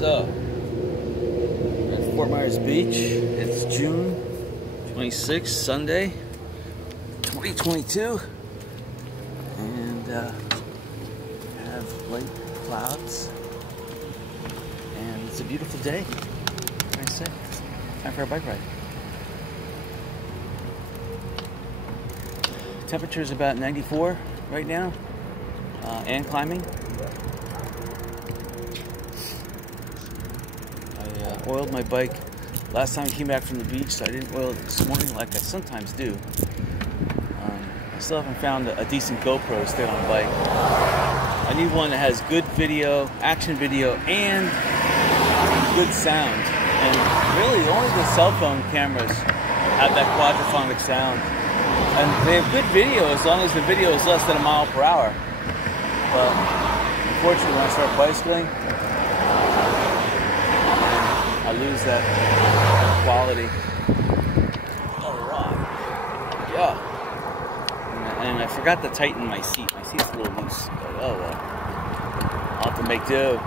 So, we're at Fort Myers Beach. It's June 26th, Sunday, 2022. And have light clouds. And it's a beautiful day. What can I say? Time for a bike ride. Temperature is about 94 right now, and climbing. I oiled my bike last time I came back from the beach, so I didn't oil it this morning like I sometimes do. I still haven't found a decent GoPro to stay on a bike. I need one that has good video, action video, and good sound. And really, only the cell phone cameras have that quadraphonic sound. And they have good video as long as the video is less than a mile per hour. But unfortunately, when I start bicycling, I lose that quality. All right. Yeah. And I forgot to tighten my seat. My seat's a little loose. But oh well. I'll have to make do.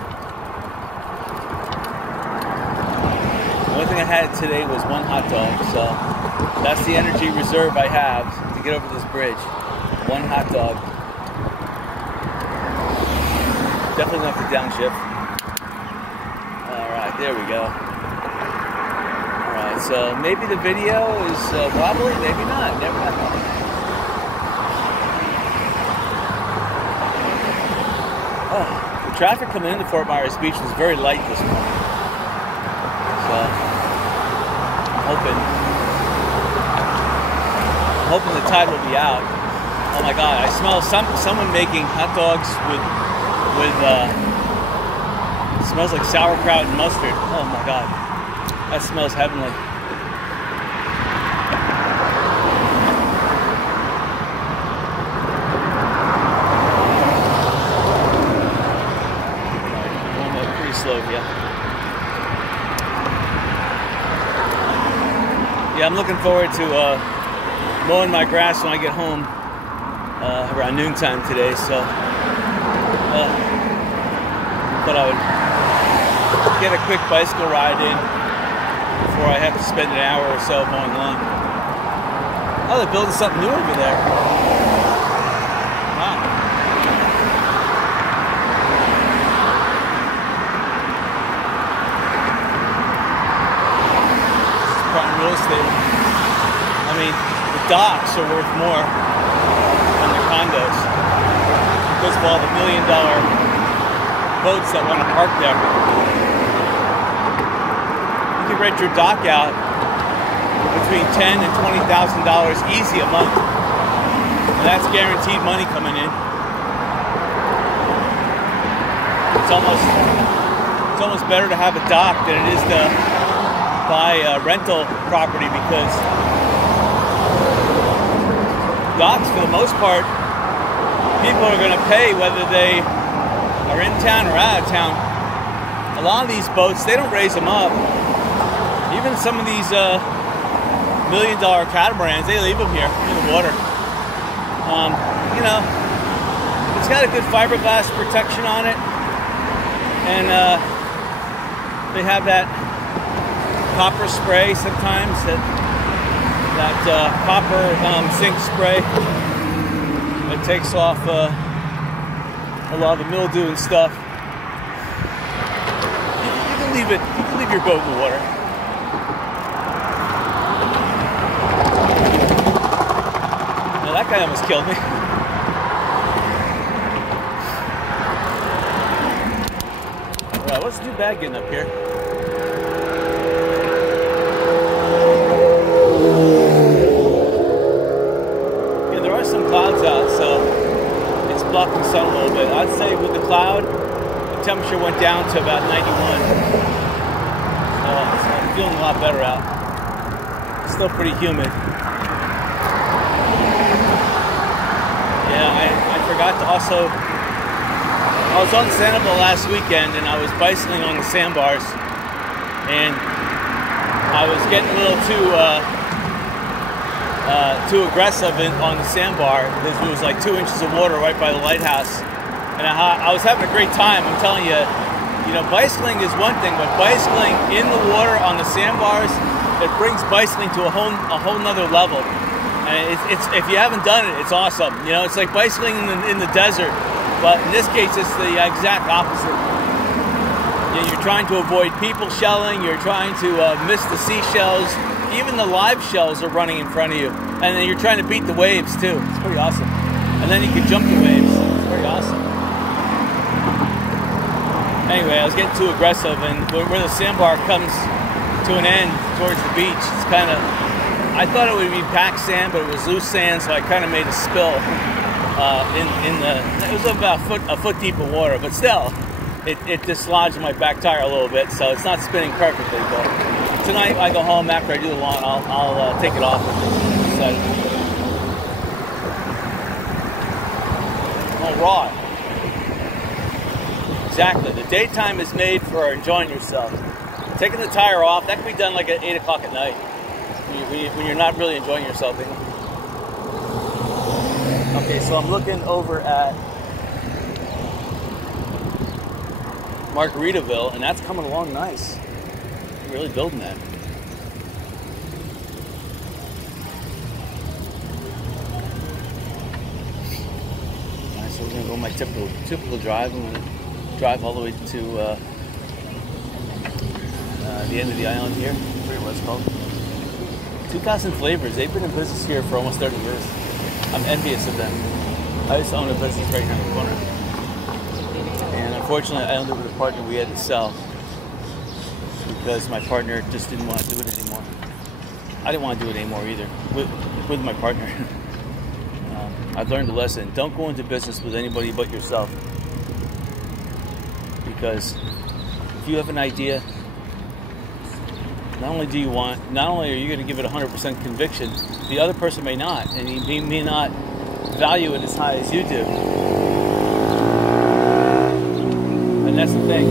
The only thing I had today was one hot dog, so that's the energy reserve I have to get over this bridge. One hot dog. Definitely enough to downshift. Alright, there we go. Alright, so maybe the video is wobbly, maybe not. Never know. Oh, the traffic coming into Fort Myers Beach was very light this morning. So, I'm hoping the tide will be out. Oh my God, I smell someone making hot dogs with it smells like sauerkraut and mustard. Oh my God, that smells heavenly. Going pretty slow here. Yeah, I'm looking forward to mowing my grass when I get home around noontime today, so thought I would get a quick bicycle ride in before I have to spend an hour or so mowing lawn. Oh, they're building something new over there. Wow. Prime real estate. I mean, the docks are worth more than the condos because of all the $1 million boats that want to park there. You can rent your dock out between $10,000 and $20,000 easy a month, and that's guaranteed money coming in. It's almost better to have a dock than it is to buy a rental property, because docks, for the most part, people are going to pay whether they are in town or out of town. A lot of these boats, they don't raise them up. Even some of these $1 million catamarans, they leave them here in the water. You know, it's got a good fiberglass protection on it, and they have that copper spray sometimes, that copper zinc spray that takes off a lot of the mildew and stuff. You can leave your boat in the water. Now that guy almost killed me. Alright, what's too bad getting up here? Yeah, there are some clouds out, so it's blocking the sun a little bit. I'd say with the cloud, the temperature went down to about 91. So I'm feeling a lot better out. It's still pretty humid. Yeah, I forgot to also, I was on Sanibel last weekend and I was bicycling on the sandbars, and I was getting a little too aggressive on the sandbar. There was like 2 inches of water right by the lighthouse, and I was having a great time. I'm telling you, You know, bicycling is one thing, but bicycling in the water on the sandbars, it brings bicycling to a whole nother level. And it's if you haven't done it, it's awesome. You know, it's like bicycling in the desert, but in this case, it's the exact opposite. You know, you're trying to avoid people shelling. You're trying to miss the seashells. Even the live shells are running in front of you, and then you're trying to beat the waves too. It's pretty awesome. And then you can jump the waves. It's pretty awesome. Anyway, I was getting too aggressive, and where the sandbar comes to an end towards the beach, it's kind of, I thought it would be packed sand, but it was loose sand, so I kind of made a spill it was about a foot deep of water, but still, it dislodged my back tire a little bit, so it's not spinning perfectly. But tonight I go home after I do the lawn, I'll take it off and set it. All right. Exactly. The daytime is made for enjoying yourself. Taking the tire off, that can be done like at 8 o'clock at night when you're not really enjoying yourself. Okay, so I'm looking over at Margaritaville, and that's coming along nice. They're really building that. Alright, so we're going to go my typical drive. I'm going to drive all the way to the end of the island here. I forget what it's called. 2000 Flavors. They've been in business here for almost 30 years. I'm envious of them. I used to own a business right here in the corner. And unfortunately, I owned it with a partner we had to sell because my partner just didn't want to do it anymore. I didn't want to do it anymore either with my partner. I've learned a lesson. Don't go into business with anybody but yourself. Because if you have an idea, not only are you going to give it 100% conviction, the other person may not, and he may not value it as high as you do. And that's the thing.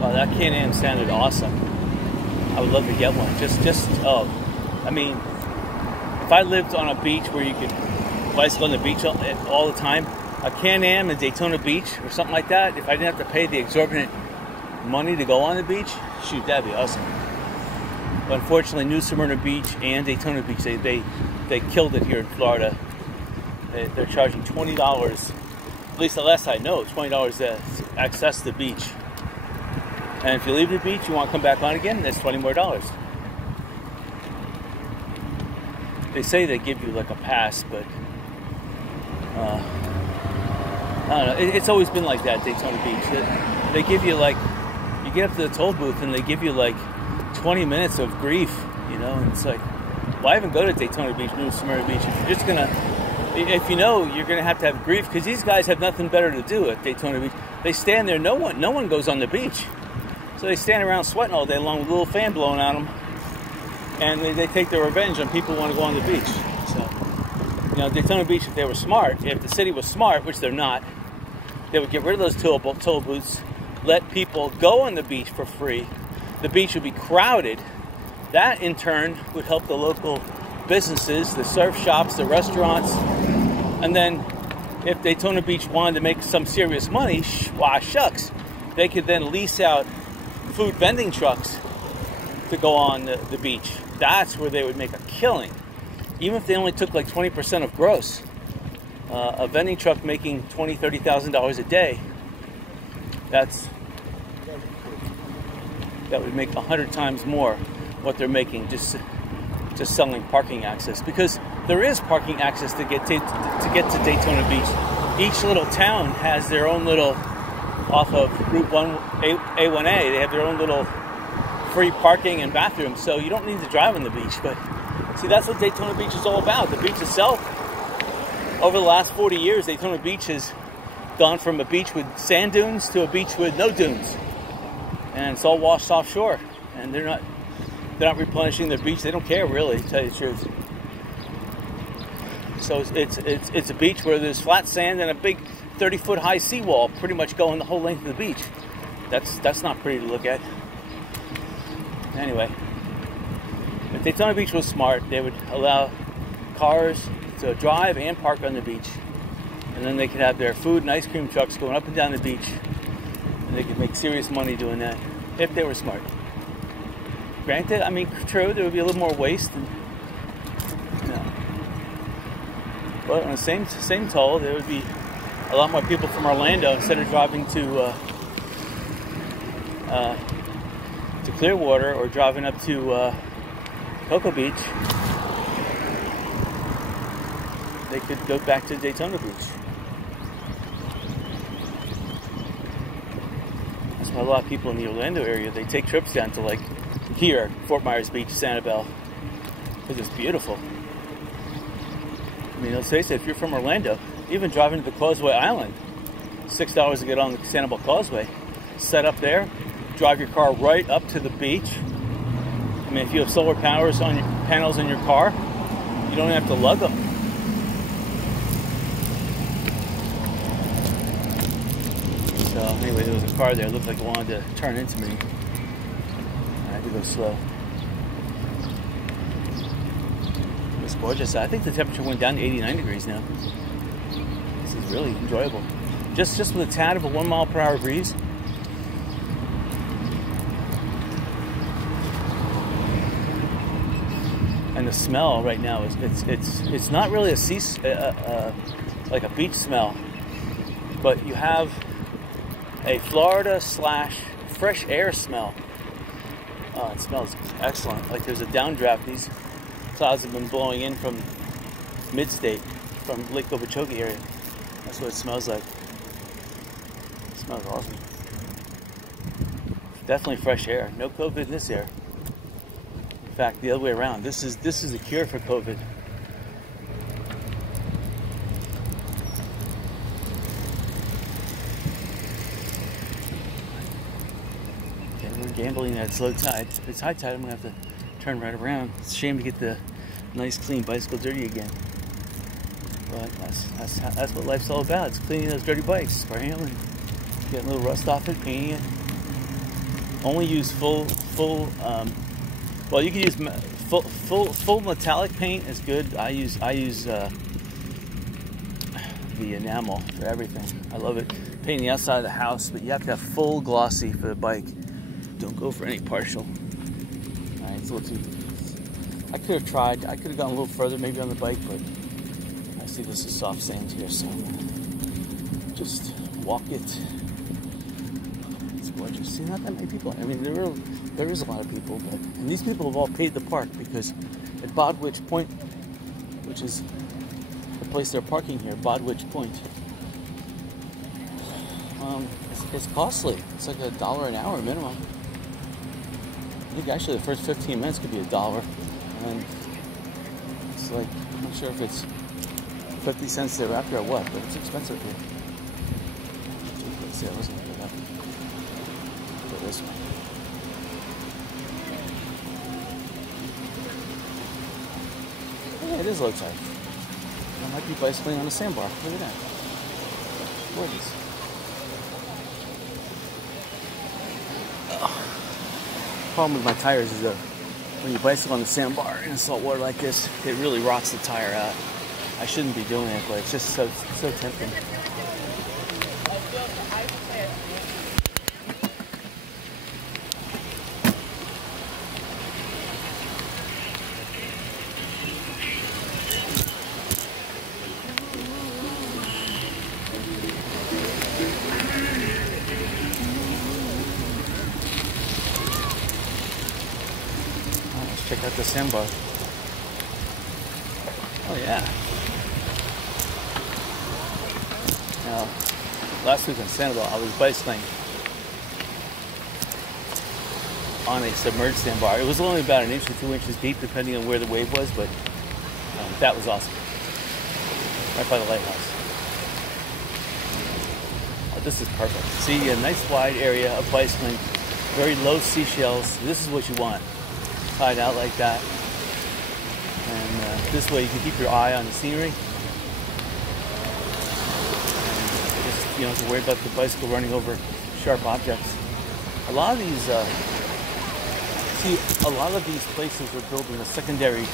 Wow, that Can-Am sounded awesome. I would love to get one. I mean, if I lived on a beach where you could bicycle on the beach all the time, a Can-Am in Daytona Beach or something like that, if I didn't have to pay the exorbitant money to go on the beach, shoot, that'd be awesome. But unfortunately, New Smyrna Beach and Daytona Beach, they killed it here in Florida. They're charging $20, at least the last I know, $20 to access the beach. And if you leave the beach, you want to come back on again, that's $20 more. They say they give you like a pass, but I don't know. It's always been like that, Daytona Beach. They give you like, you get up to the toll booth and they give you like 20 minutes of grief, you know, and it's like, why even go to Daytona Beach, New Smyrna Beach, if you're just gonna, if you know you're gonna have to have grief, because these guys have nothing better to do at Daytona Beach. They stand there, no one goes on the beach. So they stand around sweating all day long with a little fan blowing on them, and they take their revenge on people who want to go on the beach. So, you know, Daytona Beach, if they were smart, if the city was smart, which they're not, they would get rid of those toll booths, let people go on the beach for free. The beach would be crowded. That, in turn, would help the local businesses, the surf shops, the restaurants. And then, if Daytona Beach wanted to make some serious money, shucks, they could then lease out food vending trucks to go on the beach. That's where they would make a killing. Even if they only took like 20% of gross. A vending truck making $20,000, $30,000 a day, that would make 100 times more what they're making just selling parking access. Because there is parking access to get to Daytona Beach. Each little town has their own little, off of Route 1, A1A, they have their own little free parking and bathrooms, so you don't need to drive on the beach. But see, that's what Daytona Beach is all about. The beach itself, over the last 40 years, Daytona Beach has gone from a beach with sand dunes to a beach with no dunes. And it's all washed offshore. And they're not replenishing their beach. They don't care, really, to tell you the truth. So it's a beach where there's flat sand and a big 30-foot high seawall pretty much going the whole length of the beach. That's not pretty to look at. Anyway, if Daytona Beach was smart, they would allow cars to drive and park on the beach. And then they could have their food and ice cream trucks going up and down the beach. And they could make serious money doing that if they were smart. Granted, I mean, true, there would be a little more waste. But on the same toll, there would be a lot more people from Orlando instead of driving to Clearwater or driving up to Cocoa Beach. They could go back to Daytona Beach. That's why a lot of people in the Orlando area, they take trips down to like here, Fort Myers Beach, Sanibel, because it's beautiful. I mean, let's face it, if you're from Orlando, even driving to the Causeway Island, $6 to get on the Sanibel Causeway, set up there, drive your car right up to the beach. I mean, if you have solar panels on your car, you don't have to lug them. So anyway, there was a car there. It looked like it wanted to turn into me. I had to go slow. It was gorgeous. I think the temperature went down to 89 degrees now. This is really enjoyable. Just with a tad of a 1 mile per hour breeze. And the smell right now is it's not really like a beach smell, but you have a Florida / fresh air smell. It smells excellent. Like there's a downdraft. These clouds have been blowing in from mid-state, from Lake Okeechobee area. That's what it smells like. It smells awesome. Definitely fresh air. No COVID in this air. In fact, the other way around. This is a cure for COVID. Okay, we're gambling at low tide. If it's high tide, I'm gonna have to turn right around. It's a shame to get the nice, clean bicycle dirty again. But that's what life's all about. It's cleaning those dirty bikes, spraying them, and getting a little rust off it, painting it. Only use full. Well, you can use full metallic paint is good. I use the enamel for everything. I love it. Painting the outside of the house, but you have to have full glossy for the bike. Don't go for any partial. All right, it's a little too. I could have tried. I could have gone a little further, maybe on the bike, but I see this is soft sand here, so I'm gonna just walk it. It's gorgeous. See, not that many people. I mean, there is a lot of people, and these people have all paid the park because at Bodwich Point, which is the place they're parking here, Bodwich Point, it's costly. It's like $1 an hour minimum. I think actually the first 15 minutes could be $1, and it's like, I'm not sure if it's 50 cents thereafter or what, but it's expensive here. See, I wasn't gonna go that. Go this way. Yeah, it is low tide. I might be bicycling on a sandbar. Look at that. Gorgeous. Problem with my tires is that when you bicycle on the sandbar in salt water like this, it really rots the tire out. I shouldn't be doing it, but it's just so tempting. Check out the sandbar. Oh yeah. Now, last week in Sanibel, I was bicycling on a submerged sandbar. It was only about 1 inch to 2 inches deep, depending on where the wave was, but that was awesome. Right by the lighthouse. Oh, this is perfect. See, a nice wide area of bicycling, very low seashells. This is what you want. Tied out like that, and this way you can keep your eye on the scenery. And just, you don't have to worry about the bicycle running over sharp objects. A lot of these, places are building a secondary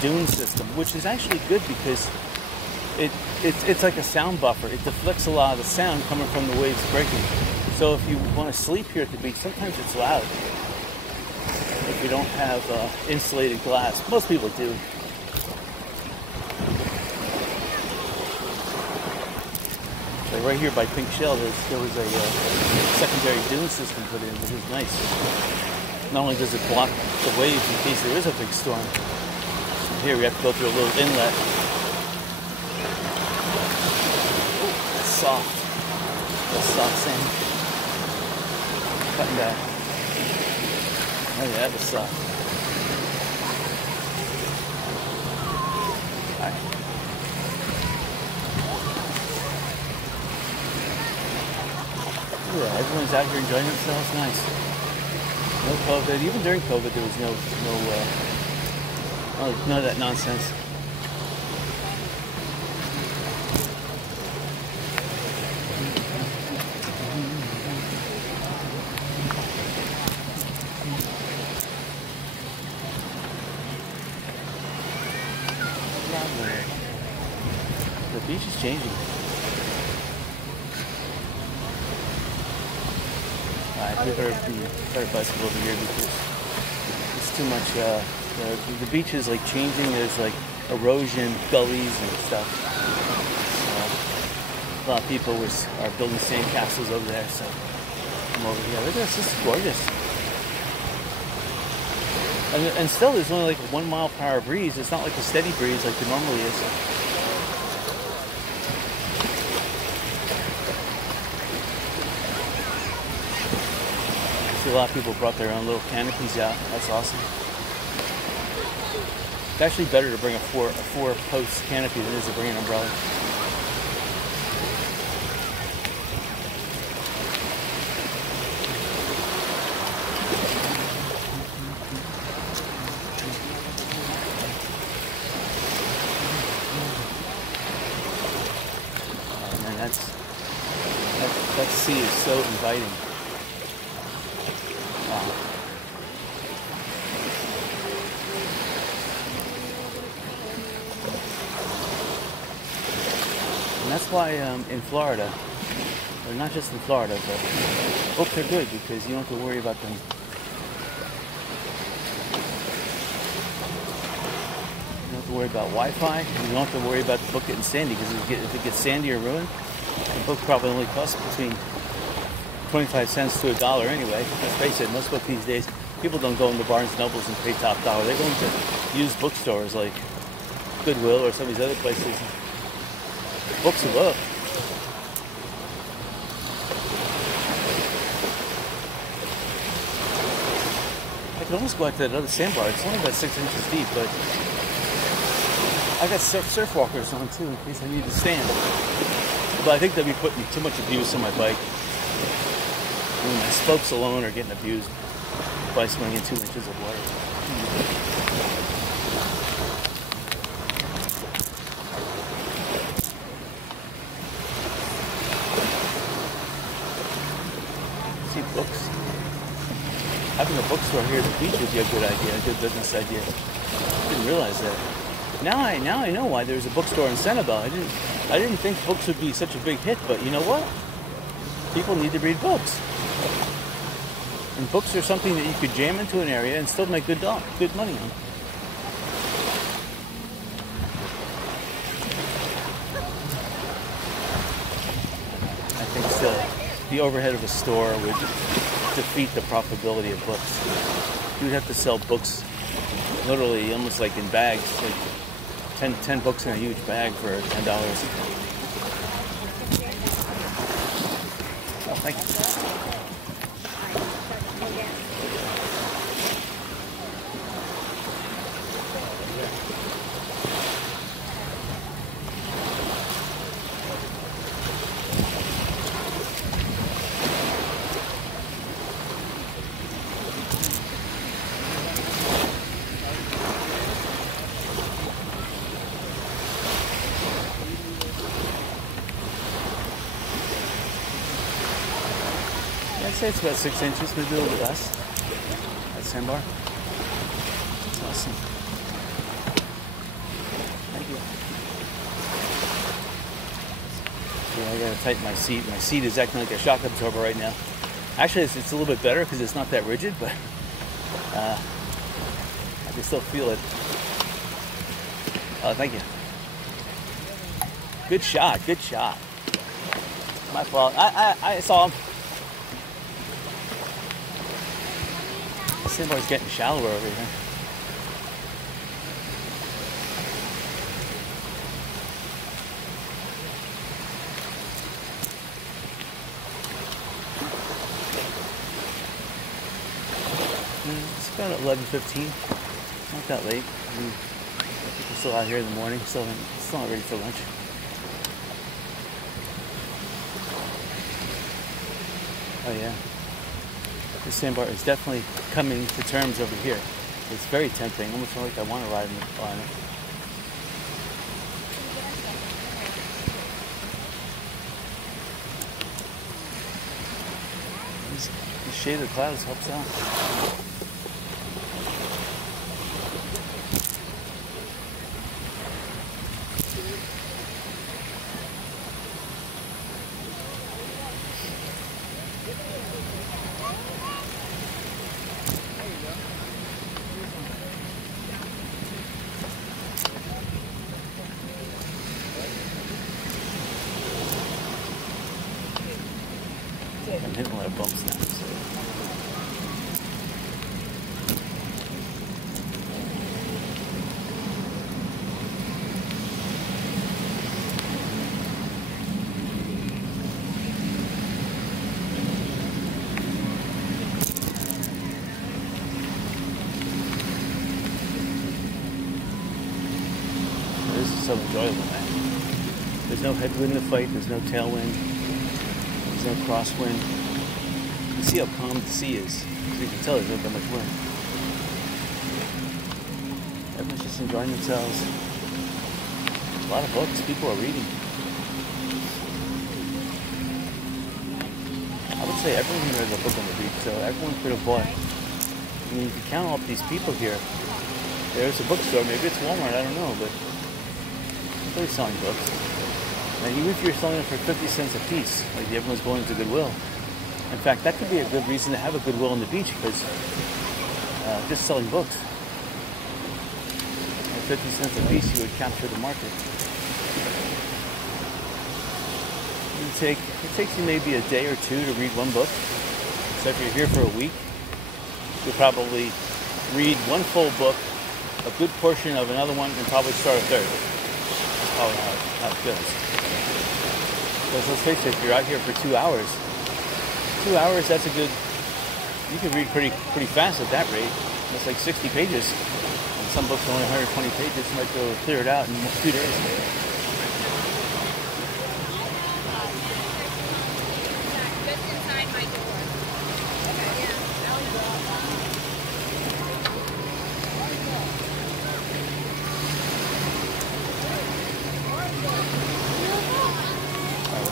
dune system, which is actually good because it's like a sound buffer. It deflects a lot of the sound coming from the waves breaking. So if you want to sleep here at the beach, sometimes it's loud. If you don't have insulated glass, most people do. So right here by Pink Shell, there was a secondary dune system put in, which is nice. Not only does it block the waves in case there is a big storm. Here we have to go through a little inlet. Oh, that's soft. That's soft sand. Cutting back. Oh yeah, that was soft. Alright. Yeah, everyone's out here enjoying themselves. Nice. No COVID. Even during COVID, there was none of that nonsense. The beach is changing. We better bicycle over here because it's too much. The beach is like changing. There's like erosion, gullies, and stuff. A lot of people are building sand castles over there. So I'm over here. Look at this. This is gorgeous. And still, there's only like a 1 mile per hour breeze. It's not like a steady breeze like there normally is. A lot of people brought their own little canopies out. That's awesome. It's actually better to bring a four-post canopy than it is to bring an umbrella. Oh man, that sea is so inviting. And that's why in Florida, or not just in Florida, but books are good because you don't have to worry about them. You don't have to worry about Wi-Fi. You don't have to worry about the book getting sandy because if it gets sandy or ruined, the book probably only costs between 25 cents to $1 anyway. Let's face it, most books these days, people don't go into Barnes & Nobles and pay top dollar. They go into used bookstores like Goodwill or some of these other places. Books are low. I could almost go out to that other sandbar. It's only about 6 inches deep, but I got surf walkers on too in case I need to stand. But I think they'll be putting too much abuse on my bike. I mean, my spokes alone are getting abused by swimming in 2 inches of water. See books. Having a bookstore here at the beach would be a good idea, a good business idea. I didn't realize that. Now I know why there's a bookstore in Sanibel. I didn't think books would be such a big hit, but you know what? People need to read books. And books are something that you could jam into an area and still make good money on. I think still the overhead of a store would defeat the profitability of books. You would have to sell books literally almost like in bags, like 10 books in a huge bag for $10. Oh, thank you. I'd say it's about 6 inches, maybe a little bit less. That sandbar. Awesome. Thank you. I gotta tighten my seat. My seat is acting like a shock absorber right now. Actually, it's a little bit better because it's not that rigid, but I can still feel it. Oh, thank you. Good shot, good shot. My fault. I saw him. The sandbar's getting shallower over here. It's about 11:15. Not that late. People still out here in the morning. Still not ready for lunch. Oh yeah. This sandbar is definitely coming to terms over here. It's very tempting. Almost feel like I want to ride on it. The shade of the clouds helps out. I'm hitting a lot of bumps now. So. This is so enjoyable, man. There's no headwind to fight. There's no tailwind. There's no crosswind. You see how calm the sea is. So you can tell there's not that much wind. Everyone's just enjoying themselves. A lot of books. People are reading. I would say everyone here has a book on the beach, so everyone could have bought. I mean, if you count all these people here, there's a bookstore. Maybe it's Walmart. I don't know, but they're selling books. And even if you're selling them for 50 cents a piece, like everyone's going to Goodwill. In fact, that could be a good reason to have a Goodwill on the beach, because just selling books. At 50 cents a piece, you would capture the market. It takes you maybe a day or two to read one book. So if you're here for a week, you'll probably read one full book, a good portion of another one, and probably start a third. That's probably how it goes. Because let's face it, if you're out here for 2 hours, 2 hours, that's a good, you can read pretty fast at that rate. That's like 60 pages. And some books are only 120 pages. You might go clear it out in 2 days.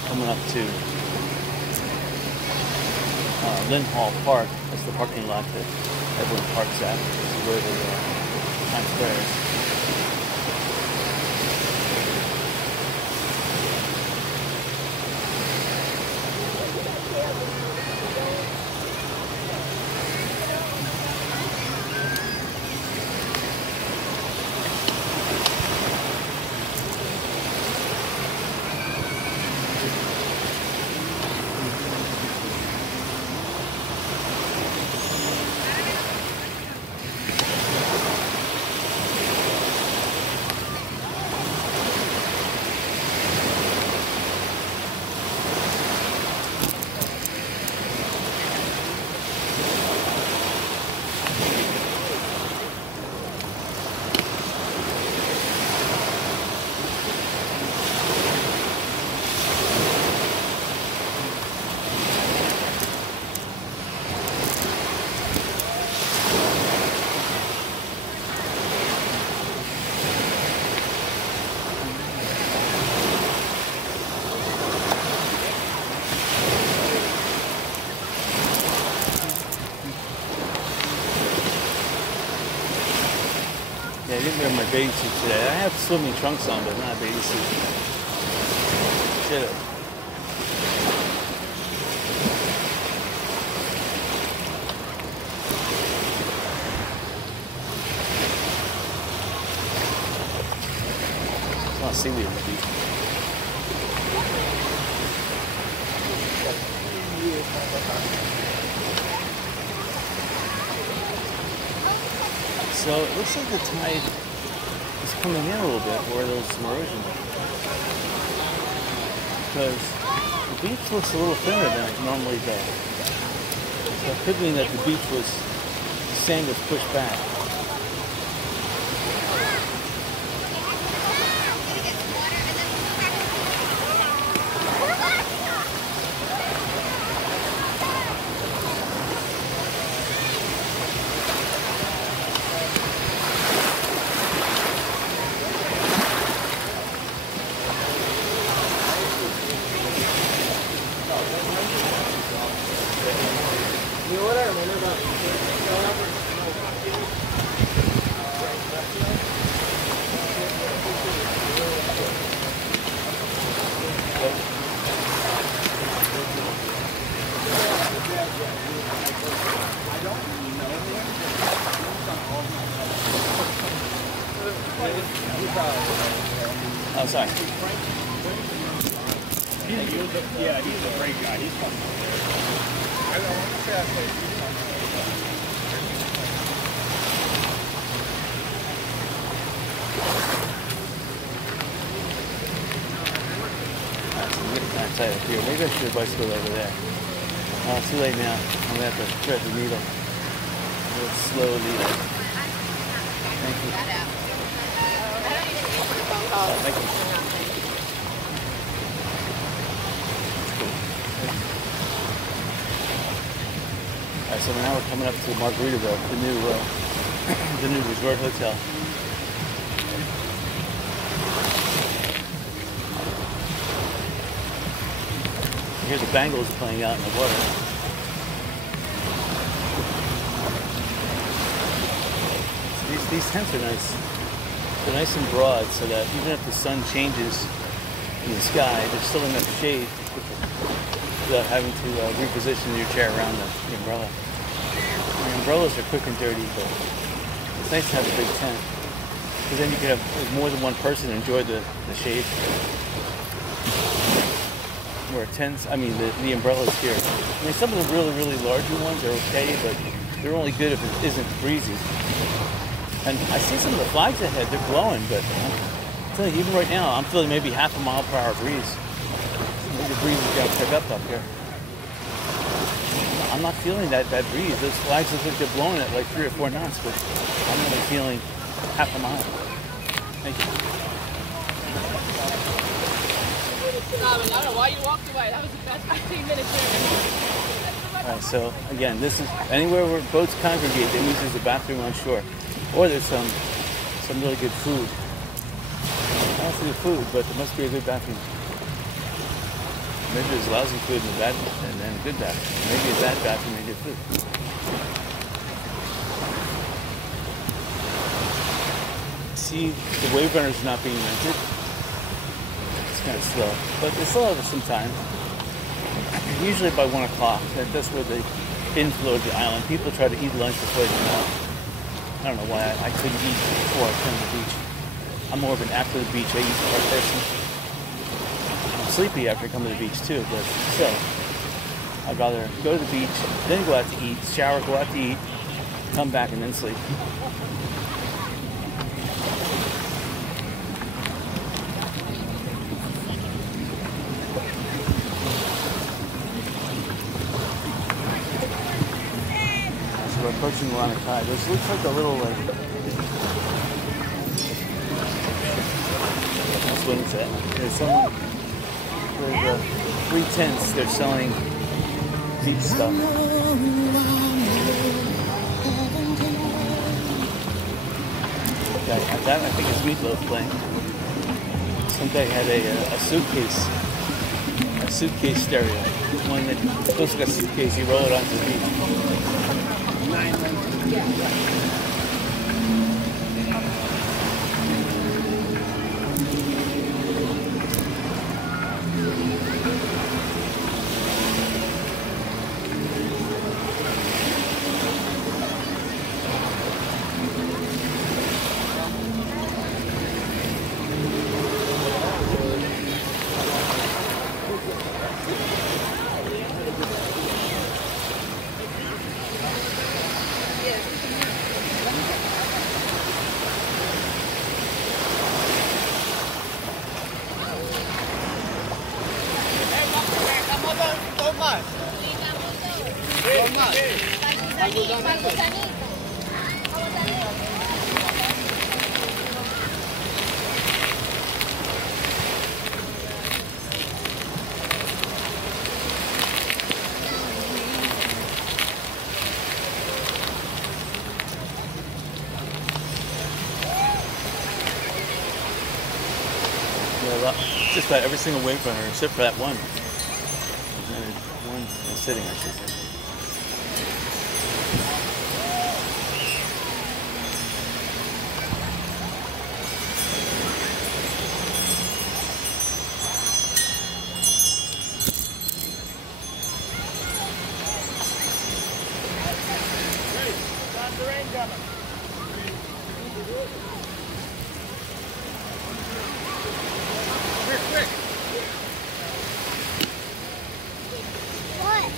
Coming up to Lynn Hall Park. That's the parking lot that everyone parks at. This is where the Times Square is. Yeah, I didn't wear my bathing suit today. I have swimming trunks on, but not a bathing suit. Should have. seaweed on the beach. So it looks like the tide is coming in a little bit, or there's some erosion. Because the beach looks a little thinner than it normally does. So it could mean that the beach was, the sand was pushed back. Oh, sorry. Yeah, he's a great guy. He's coming. I want to say that place. Outside up here. Maybe I should have bicycled over there. Oh, too late now. I'm gonna have to thread the needle. A little slowly. Thank you. Thank you. Alright, so now we're coming up to Margaritaville, the new resort hotel. You hear the Bengals playing out in the water. So these tents are nice. They're nice and broad so that even if the sun changes in the sky, there's still enough shade without having to reposition your chair around the umbrella. The umbrellas are quick and dirty, but it's nice to have a big tent. Because then you can have more than one person enjoy the shade. Where tents, I mean the umbrellas here. I mean some of the really larger ones are okay, but they're only good if it isn't breezy. And I see some of the flags ahead, they're blowing, but I'm telling you, even right now, I'm feeling maybe half a mile per hour breeze. Maybe the breeze is gonna pick up here. I'm not feeling that breeze. Those flags look like they're blowing at like 3 or 4 knots, but I'm only feeling half a mile. Thank you. I don't know why you walked away. That was the best 15 minutes here. Alright, so again, this is anywhere where boats congregate, they use as a bathroom on shore. Or there's some really good food. I don't see the food, but there must be a good bathroom. Maybe there's lousy food in the bad and then a good bathroom. Maybe a bad bathroom and good food. See, the wave runners are not being rented. Kind of slow, but they still have some time. Usually by 1 o'clock, that's where the inflow of the island. People try to eat lunch before they come out. I don't know why I couldn't eat before I come to the beach. I'm more of an after the beach, I eat part person. I'm sleepy after I come to the beach too, but still, I'd rather go to the beach, then go out to eat, shower, go out to eat, come back and then sleep. We're approaching Lana Kai. This looks like a little like that's what it's at. There's someone there's 3 tents, they're selling beach stuff. That I think is Meatloaf playing. Some guy had a suitcase stereo. One that looks like a suitcase, you roll it onto the beach. Just about every single wayfinder except for that one. One sitting, I should say. The rain coming. Quick. What?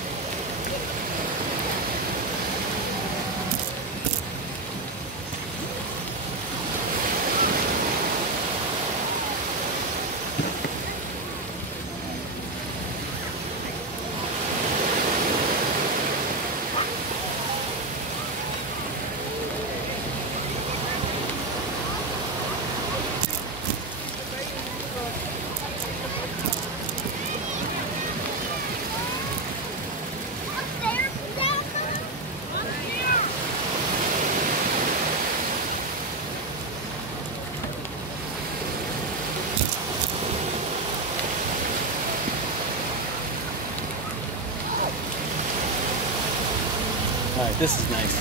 Alright, this is nice.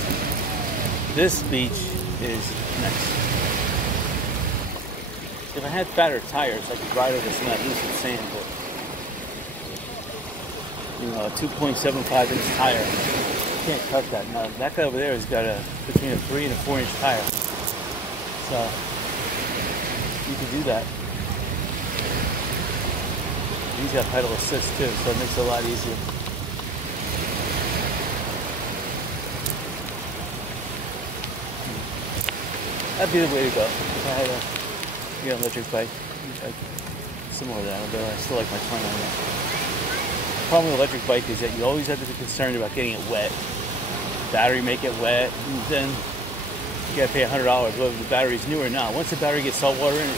This beach is nice. If I had fatter tires, I could ride over some of that lucid sand, but you know, a 2.75 inch tire, you can't cut that. Now, that guy over there has got between a 3 and a 4 inch tire. So, you can do that. He's got pedal assist too, so it makes it a lot easier. That'd be the way to go. If I had an electric bike, similar to that, although I still like my 20 on that. The problem with electric bike is that you always have to be concerned about getting it wet. Battery may get wet, and then you gotta pay $100 whether the battery's new or not. Once the battery gets salt water in it,